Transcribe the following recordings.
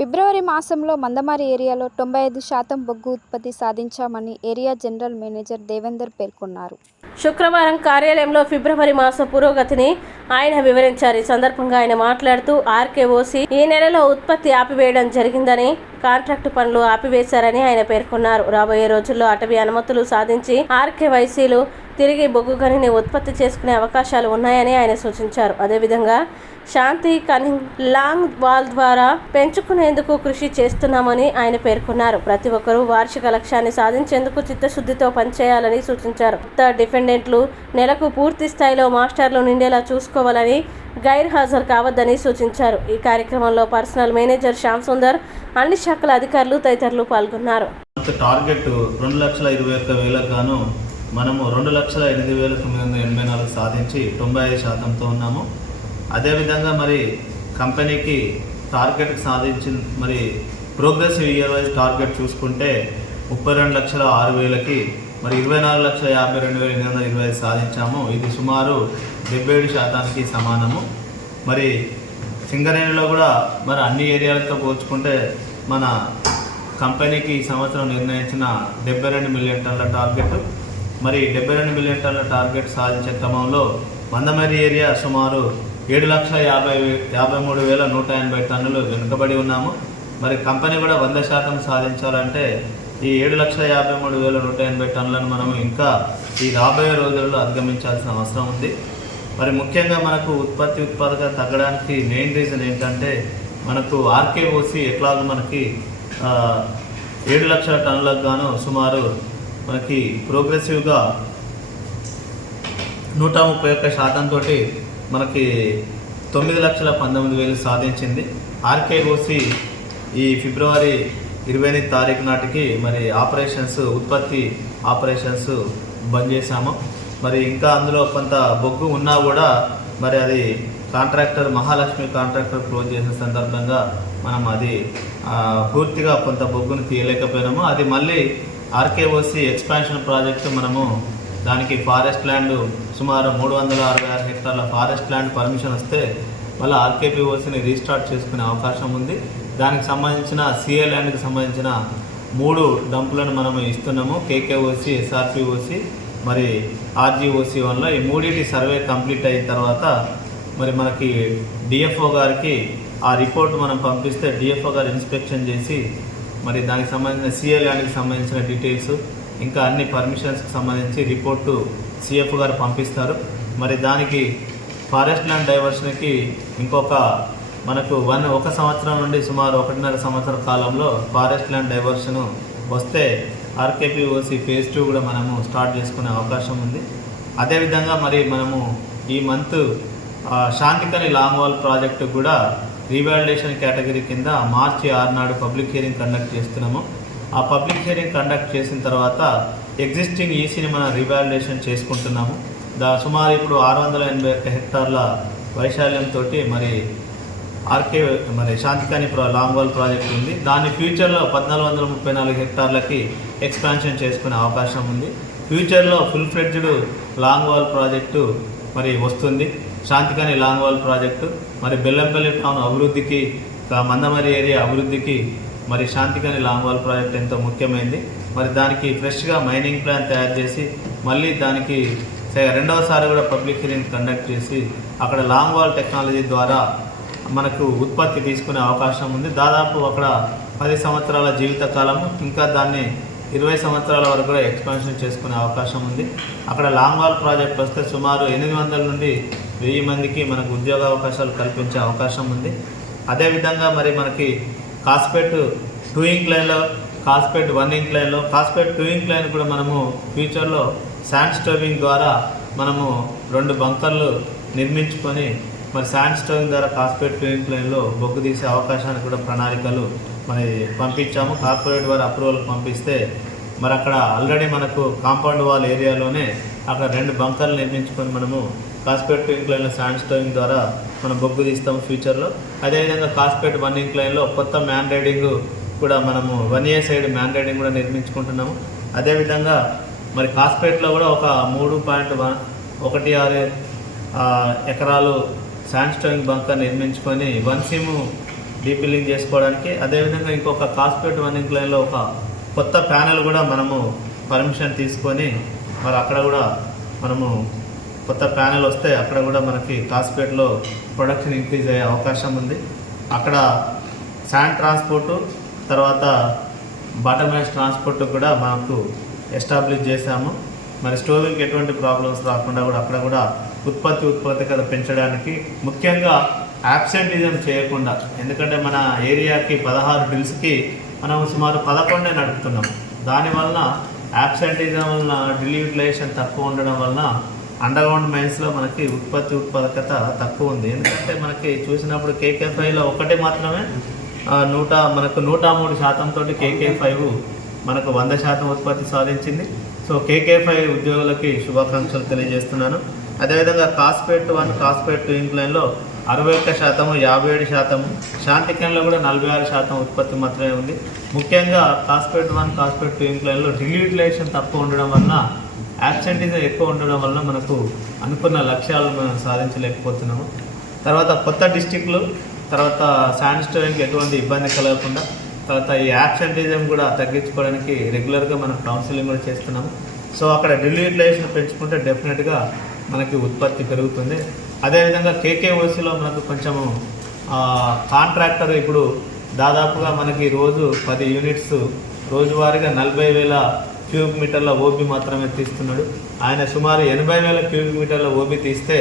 ఫిబ్రవరి మాసంలో మందమరి ఏరియాలో 95% బొగ్గు ఉత్పత్తి సాధించామని ఏరియా జనరల్ మేనేజర్ దేవేందర్ పేర్కొన్నారు. శుక్రవారం కార్యాలయంలో ఫిబ్రవరి మాస పురోగతిని ఆయన వివరించారు. ఈ సందర్భంగా ఆయన మాట్లాడుతూ ఆర్కేఓసీ ఈ నెలలో ఉత్పత్తి ఆపివేయడం జరిగిందని, కాంట్రాక్టు పనులు ఆపివేశారని ఆయన పేర్కొన్నారు. రాబోయే రోజుల్లో అటవీ అనుమతులు సాధించి ఆర్కేవైసీలు తిరిగి బొగ్గు గనిని ఉత్పత్తి చేసుకునే అవకాశాలు ఉన్నాయని ఆయన సూచించారు. అదేవిధంగా శాంతి కనింగ్ లాంగ్ వాల్ ద్వారా పెంచుకునేందుకు కృషి చేస్తున్నామని ఆయన పేర్కొన్నారు. ప్రతి ఒక్కరూ వార్షిక లక్ష్యాన్ని సాధించేందుకు చిత్తశుద్ధితో పనిచేయాలని సూచించారు. డిఫెండెంట్లు నెలకు పూర్తి స్థాయిలో మాస్టర్లు నిండేలా చూసుకోవాలని, గైర్ హాజరు కావద్దని సూచించారు. ఈ కార్యక్రమంలో పర్సనల్ మేనేజర్ శ్యామ్ సుందర్, అన్ని శాఖల అధికారులు తదితరులు పాల్గొన్నారు. టార్గెట్ 2,21,000 గాను మనము 2,08,984 సాధించి 95%తో ఉన్నాము. అదేవిధంగా మరి కంపెనీకి టార్గెట్ సాధించి మరి ప్రోగ్రెసివ్ ఇయర్ వైజ్ టార్గెట్ చూసుకుంటే 32,06,000కి మరి 24,52,825 సాధించాము. ఇది సుమారు 77%కి సమానము. మరి సింగరేణిలో కూడా మరి అన్ని ఏరియాలతో పోల్చుకుంటే మన కంపెనీకి ఈ సంవత్సరం నిర్ణయించిన 72 మిలియన్ టన్నుల టార్గెట్, మరి 72 మిలియన్ టన్నుల టార్గెట్ సాధించే క్రమంలో మందమరి ఏరియా సుమారు 7,53,180 టన్నులు వెనుకబడి ఉన్నాము. మరి కంపెనీ కూడా 100% సాధించాలంటే ఈ 7,53,180 టన్నులను మనము ఇంకా ఈ రాబోయే రోజుల్లో అధిగమించాల్సిన అవసరం ఉంది. మరి ముఖ్యంగా మనకు ఉత్పాదక తగ్గడానికి మెయిన్ రీజన్ ఏంటంటే మనకు ఆర్కేఓసీ ఎట్లాగో మనకి 7 లక్షల టన్నులకు గాను సుమారు మనకి ప్రోగ్రెసివ్గా 131% తోటి మనకి 9,19,000 సాధించింది. ఆర్కేఓసీ ఈ ఫిబ్రవరి 28 తారీఖు నాటికి మరి ఉత్పత్తి ఆపరేషన్స్ బంద్ చేశాము. మరి ఇంకా అందులో కొంత బొగ్గు ఉన్నా కూడా మరి అది మహాలక్ష్మి కాంట్రాక్టర్ క్లోజ్ చేసిన సందర్భంగా మనం అది పూర్తిగా కొంత బొగ్గును తీయలేకపోయినాము. అది మళ్ళీ ఆర్కేఓసీ ఎక్స్పాన్షన్ ప్రాజెక్టు మనము దానికి ఫారెస్ట్ ల్యాండ్ సుమారు 366 హెక్టార్ల ఫారెస్ట్ ల్యాండ్ పర్మిషన్ వస్తే మళ్ళీ ఆర్కేపీఓసీని రీస్టార్ట్ చేసుకునే అవకాశం ఉంది. దానికి సంబంధించిన సిఏ ల్యాండ్కి సంబంధించిన 3 డంపులను మనము ఇస్తున్నాము. కేకేఓసీ, ఎస్ఆర్పిఓసీ, మరి ఆర్జీఓసీ వల్ల ఈ 3 సర్వే కంప్లీట్ అయిన తర్వాత మరి మనకి డిఎఫ్ఓ గారికి ఆ రిపోర్ట్ మనం పంపిస్తే డిఎఫ్ఓ గారు ఇన్స్పెక్షన్ చేసి మరి దానికి సంబంధించిన సిఏ ల్యాండ్కి సంబంధించిన డీటెయిల్స్ ఇంకా అన్ని పర్మిషన్స్కి సంబంధించి రిపోర్టు సిఎఫ్ గారు పంపిస్తారు. మరి దానికి ఫారెస్ట్ ల్యాండ్ డైవర్షన్కి ఇంకొక మనకు 1 సంవత్సరం నుండి సుమారు 1.5 సంవత్సర కాలంలో ఫారెస్ట్ ల్యాండ్ డైవర్షన్ వస్తే ఆర్కేపీఓసీ ఫేజ్ 2 కూడా మనము స్టార్ట్ చేసుకునే అవకాశం ఉంది. అదేవిధంగా మరి మనము ఈ మంత్ శాంతికని లాంగ్ వాల్ ప్రాజెక్టు కూడా రీవాలిడేషన్ కేటగిరీ కింద మార్చి 6 నాడు పబ్లిక్ హియరింగ్ కండక్ట్ చేస్తున్నాము. ఆ పబ్లిక్ హియరింగ్ కండక్ట్ చేసిన తర్వాత ఎగ్జిస్టింగ్ ఈసీని మనం రీవాలిడేషన్ చేసుకుంటున్నాము. సుమారు ఇప్పుడు 681 హెక్టార్ల వైశాల్యంతో మరి శాంతికని లాంగ్ వాల్ ప్రాజెక్ట్ ఉంది. దాని ఫ్యూచర్లో 1,434 హెక్టార్లకి ఎక్స్పాన్షన్ చేసుకునే అవకాశం ఉంది. ఫ్యూచర్లో full fledged long wall project మరి వస్తుంది. శాంతికని లాంగ్ వాల్ ప్రాజెక్టు మరి బెల్లంపల్లి టౌన్ అభివృద్ధికి, మందమరి ఏరియా అభివృద్ధికి మరి శాంతికని లాంగ్ వాల్ ప్రాజెక్ట్ ఎంతో ముఖ్యమైనది. మరి దానికి ఫ్రెష్గా మైనింగ్ ప్లాన్ తయారు చేసి మళ్ళీ దానికి 2వసారి కూడా పబ్లిక్ హియరింగ్ కండక్ట్ చేసి అక్కడ లాంగ్ వాల్ టెక్నాలజీ ద్వారా మనకు ఉత్పత్తి తీసుకునే అవకాశం ఉంది. దాదాపు అక్కడ 10 సంవత్సరాల జీవిత కాలము, ఇంకా దాన్ని 20 సంవత్సరాల వరకు కూడా ఎక్స్పాన్షన్ చేసుకునే అవకాశం ఉంది. అక్కడ లాంగ్ వాల్ ప్రాజెక్ట్ వస్తే సుమారు 800 నుండి 1000 మందికి మనకు ఉద్యోగ అవకాశాలు కల్పించే అవకాశం ఉంది. అదేవిధంగా మరి మనకి కాస్పేట్ 2 ఇంక్లైన్లో, కాస్పేట్ 1 ఇంక్లైన్లో, కాస్పేట్ 2 ఇంక్లైన్ కూడా మనము ఫ్యూచర్లో శాండ్ స్టోవింగ్ ద్వారా మనము 2 బంకర్లు నిర్మించుకొని మరి శాండ్ స్టోవింగ్ ద్వారా కాస్పేట్ 2 ఇంక్లైన్లో బొగ్గు తీసే అవకాశానికి కూడా ప్రణాళికలు మరి పంపించాము. కార్పొరేట్ ద్వారా అప్రూవల్ పంపిస్తే మరి అక్కడ ఆల్రెడీ మనకు కాంపౌండ్ వాల్ ఏరియాలోనే అక్కడ 2 బంకర్లు నిర్మించుకొని మనము కాస్పేట్ 2 ఇంక్లైన్లో శాండ్ స్టోవింగ్ ద్వారా మనం బొగ్గు తీస్తాము ఫ్యూచర్లో. అదేవిధంగా కాస్పేట్ 1 ఇంక్లైన్లో కొత్త మ్యాన్ రైడింగ్ కూడా మనము 1A సైడ్ మ్యాన్ రైడింగ్ కూడా నిర్మించుకుంటున్నాము. అదేవిధంగా మరి కాస్పేట్లో కూడా ఒక 3.16 ఎకరాలు శాండ్ స్టోవింగ్ బంకర్ నిర్మించుకొని 1 సీము డీపిల్లింగ్ చేసుకోవడానికి. అదేవిధంగా ఇంకొక కాస్పేట్ 1 ఇంక్లైన్లో ఒక కొత్త ప్యానెల్ కూడా మనము పర్మిషన్ తీసుకొని మరి అక్కడ కూడా మనము కొత్త ప్యానెల్ వస్తే అక్కడ కూడా మనకి కాస్పేట్లో ప్రొడక్షన్ ఇంక్రీజ్ అయ్యే అవకాశం ఉంది. అక్కడ శాండ్ ట్రాన్స్పోర్టు తర్వాత బాటమ్ మైన్స్ ట్రాన్స్పోర్ట్ కూడా మనకు ఎస్టాబ్లిష్ చేశాము. మరి స్టోరింగ్కి ఎటువంటి ప్రాబ్లమ్స్ రాకుండా కూడా అక్కడ కూడా ఉత్పత్తికత పెంచడానికి, ముఖ్యంగా యాబ్సెంటిజం చేయకుండా, ఎందుకంటే మన ఏరియాకి 16 డ్రిల్స్కి మనం సుమారు 11 నడుపుతున్నాం. దానివలన యాబ్సెంటిజం వలన డ్రిల్ యూటిలైజేషన్ తక్కువ ఉండడం వలన అండర్గ్రౌండ్ మైన్స్లో మనకి ఉత్పత్తికత తక్కువ ఉంది. ఎందుకంటే మనకి చూసినప్పుడు KK5లో ఒకటి మాత్రమే మనకు 103% తోటి KK5 మనకు 100% ఉత్పత్తి సాధించింది. సో KK5 ఉద్యోగులకి శుభాకాంక్షలు తెలియజేస్తున్నాను. అదేవిధంగా కాస్పేట్ 1, కాస్పేట్ 2 ఇంక్లైన్లో 61%, 57%, శాంతికెన్లో కూడా 46% ఉత్పత్తి మాత్రమే ఉంది. ముఖ్యంగా కాస్పేట్ 1, కాస్పేట్ 2 ఇంక్లైన్లో డ్రిల్ యూటిలైజేషన్ తక్కువ ఉండడం వలన, యాబ్సెంటిజం ఎక్కువ ఉండడం వలన మనకు అనుకున్న లక్ష్యాలను మనం సాధించలేకపోతున్నాము. తర్వాత కొత్త డిస్టిక్లు, తర్వాత శాండ్ స్టోరింగ్కి ఎటువంటి ఇబ్బంది కలగకుండా, తర్వాత ఈ యాబ్సెంటిజం కూడా తగ్గించుకోవడానికి రెగ్యులర్గా మనం కౌన్సిలింగ్ కూడా చేస్తున్నాము. సో అక్కడ డ్రిల్ యూటిలైజేషన్ పెంచుకుంటే డెఫినెట్గా మనకి ఉత్పత్తి పెరుగుతుంది. అదేవిధంగా KKOCలో మనకు కొంచెము కాంట్రాక్టర్ ఇప్పుడు దాదాపుగా మనకి రోజు 10 యూనిట్స్ రోజువారీగా 40,000 క్యూబిక్ మీటర్ల ఓబీ మాత్రమే తీస్తున్నాడు. ఆయన సుమారు 80,000 క్యూబిక్ మీటర్ల ఓబీ తీస్తే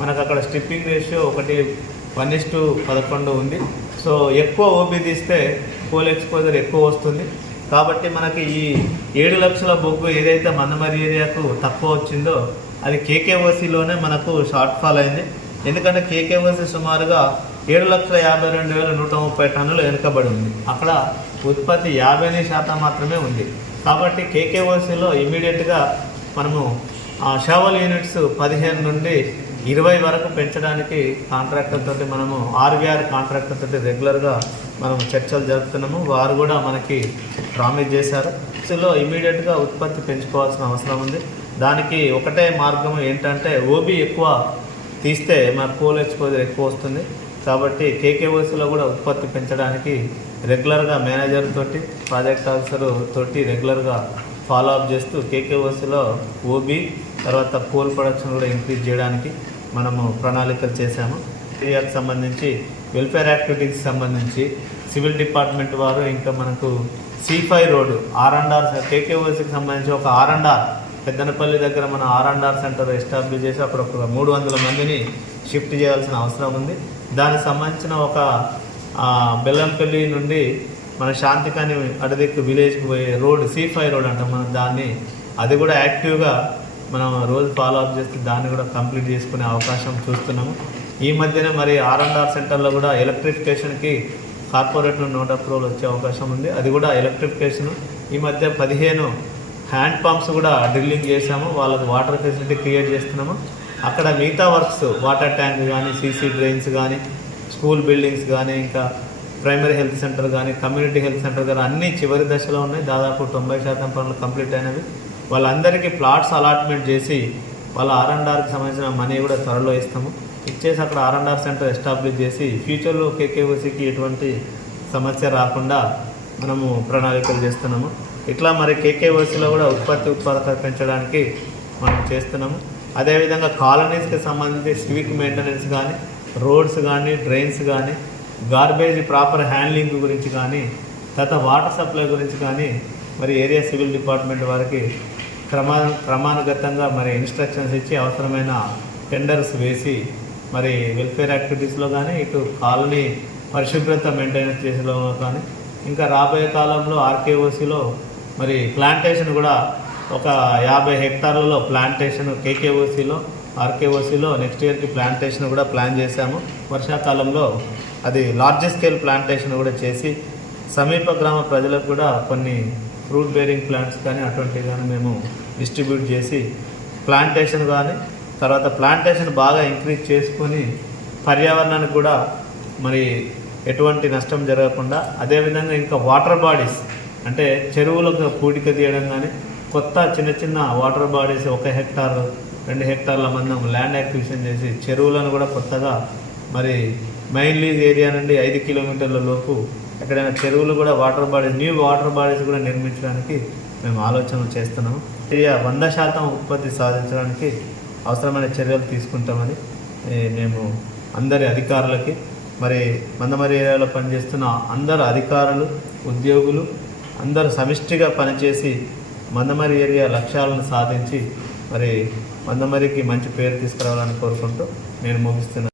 మనకు అక్కడ స్టిప్పింగ్ రేషియో 1:11 ఉంది. సో ఎక్కువ ఓబీ తీస్తే కోల్ ఎక్స్పోజర్ ఎక్కువ వస్తుంది. కాబట్టి మనకి ఈ 7 లక్షల బొగ్గు ఏదైతే మందమరి ఏరియాకు తక్కువ వచ్చిందో అది KKOCలోనే మనకు షార్ట్ ఫాల్ అయింది. ఎందుకంటే KKOC సుమారుగా 7,52,130 టన్నులు వెనుకబడి ఉంది. అక్కడ ఉత్పత్తి 58% మాత్రమే ఉంది. కాబట్టి KKOCలో ఇమీడియట్గా మనము షవల్ యూనిట్స్ 15 నుండి 20 వరకు పెంచడానికి కాంట్రాక్టర్ తోటి మనము RVR కాంట్రాక్టర్ తోటి రెగ్యులర్గా మనం చర్చలు జరుపుతున్నాము. వారు కూడా మనకి ప్రామిస్ చేశారు. సో ఇమీడియట్గా ఉత్పత్తి పెంచుకోవాల్సిన అవసరం ఉంది. దానికి ఒకటే మార్గం ఏంటంటే ఓబీ ఎక్కువ తీస్తే మన కోల్ ఎక్స్పోజర్ ఎక్కువ వస్తుంది. కాబట్టి KKOCలో కూడా ఉత్పత్తి పెంచడానికి రెగ్యులర్గా మేనేజర్ తోటి, ప్రాజెక్ట్ ఆఫీసర్ తోటి రెగ్యులర్గా ఫాలో అప్ చేస్తూ KKOCలో ఓబీ తర్వాత కోల్ ప్రొడక్షన్ కూడా ఇంక్రీజ్ చేయడానికి మనము ప్రణాళికలు చేశాము. ఏరియాకి సంబంధించి వెల్ఫేర్ యాక్టివిటీకి సంబంధించి సివిల్ డిపార్ట్మెంట్ వారు ఇంకా మనకు C5 రోడ్డు R&R KKOCకి సంబంధించి ఒక R&R పెద్దనపల్లి దగ్గర మన R&R సెంటర్ ఎస్టాబ్లిష్ చేసి అక్కడ ఒక 300 మందిని షిఫ్ట్ చేయాల్సిన అవసరం ఉంది. దానికి సంబంధించిన ఒక బెల్లంపల్లి నుండి మన శాంతికాని అడదిక్కు విలేజ్కి పోయే రోడ్ C5 రోడ్ అంటాం మనం దాన్ని. అది కూడా యాక్టివ్గా మనం రోజు ఫాలో అప్ చేస్తే దాన్ని కూడా కంప్లీట్ చేసుకునే అవకాశం చూస్తున్నాము. ఈ మధ్యనే మరి R&R సెంటర్లో కూడా ఎలక్ట్రిఫికేషన్కి కార్పొరేట్ నుండి నోట్ అప్రూవల్ వచ్చే అవకాశం ఉంది. అది కూడా ఎలక్ట్రిఫికేషన్. ఈ మధ్య 15 హ్యాండ్ పంప్స్ కూడా డ్రిల్లింగ్ చేసాము. వాళ్ళకి వాటర్ ఫెసిలిటీ క్రియేట్ చేస్తున్నాము. అక్కడ మిగతా వర్క్స్ వాటర్ ట్యాంక్ కానీ, సీసీ డ్రైన్స్ కానీ, స్కూల్ బిల్డింగ్స్ కానీ, ఇంకా ప్రైమరీ హెల్త్ సెంటర్ కానీ, కమ్యూనిటీ హెల్త్ సెంటర్ కానీ అన్నీ చివరి దశలో ఉన్నాయి. దాదాపు 90% పనులు కంప్లీట్ అయినవి. వాళ్ళందరికీ ప్లాట్స్ అలాట్మెంట్ చేసి వాళ్ళ R&Rకి సంబంధించిన మనీ కూడా త్వరలో ఇస్తాము. ఇచ్చేసి అక్కడ R&R సెంటర్ ఎస్టాబ్లిష్ చేసి ఫ్యూచర్లో KKOCకి ఎటువంటి సమస్య రాకుండా మనము ప్రణాళికలు చేస్తున్నాము. ఇట్లా మరి KKOCలో కూడా ఉత్పాదకత పెంచడానికి మనం చేస్తున్నాము. అదేవిధంగా కాలనీస్కి సంబంధించి సివిక్ మెయింటెనెన్స్ కానీ, రోడ్స్ కానీ, డ్రైన్స్ కానీ, గార్బేజ్ ప్రాపర్ హ్యాండ్లింగ్ గురించి కానీ, తర్వాత వాటర్ సప్లై గురించి కానీ మరి ఏరియా సివిల్ డిపార్ట్మెంట్ వారికి క్రమానుగతంగా మరి ఇన్స్ట్రక్షన్స్ ఇచ్చి అవసరమైన టెండర్స్ వేసి మరి వెల్ఫేర్ యాక్టివిటీస్లో కానీ, ఇటు కాలనీ పరిశుభ్రత మెయింటెనెన్స్ చేసేలో కానీ, ఇంకా రాబోయే కాలంలో RKOCలో మరి ప్లాంటేషన్ కూడా ఒక 50 హెక్టార్లలో ప్లాంటేషన్ KKOCలో, RKOCలో నెక్స్ట్ ఇయర్కి ప్లాంటేషన్ కూడా ప్లాన్ చేశాము. వర్షాకాలంలో అది లార్జ్ స్కేల్ ప్లాంటేషన్ కూడా చేసి సమీప గ్రామ ప్రజలకు కూడా కొన్ని ఫ్రూట్ బేరింగ్ ప్లాంట్స్ కానీ అటువంటివి కానీ మేము డిస్ట్రిబ్యూట్ చేసి ప్లాంటేషన్ కానీ, తర్వాత ప్లాంటేషన్ బాగా ఇంక్రీజ్ చేసుకొని పర్యావరణానికి కూడా మరి ఎటువంటి నష్టం జరగకుండా, అదేవిధంగా ఇంకా వాటర్ బాడీస్ అంటే చెరువులకు పూడిక తీయడం కానీ, కొత్త చిన్న చిన్న వాటర్ బాడీస్ 1 హెక్టార్ 2 హెక్టార్ల మందం ల్యాండ్ యాక్విజిషన్ చేసి చెరువులను కూడా కొత్తగా మరి మెయిన్ లీజ్ ఏరియా నుండి 5 కిలోమీటర్ల లోపు ఎక్కడైనా చెరువులు కూడా న్యూ వాటర్ బాడీస్ కూడా నిర్మించడానికి మేము ఆలోచనలు చేస్తున్నాము. ఏరియా 100% ఉత్పత్తి సాధించడానికి అవసరమైన చర్యలు తీసుకుంటామని మేము అందరి అధికారులకి, మరి మందమరి ఏరియాలో పనిచేస్తున్న అందరు అధికారులు, ఉద్యోగులు అందరూ సమిష్టిగా పనిచేసి మందమరి ఏరియా లక్ష్యాలను సాధించి మరి మందమరికి మంచి పేరు తీసుకురావాలని కోరుకుంటూ నేను ముగిస్తున్నాను.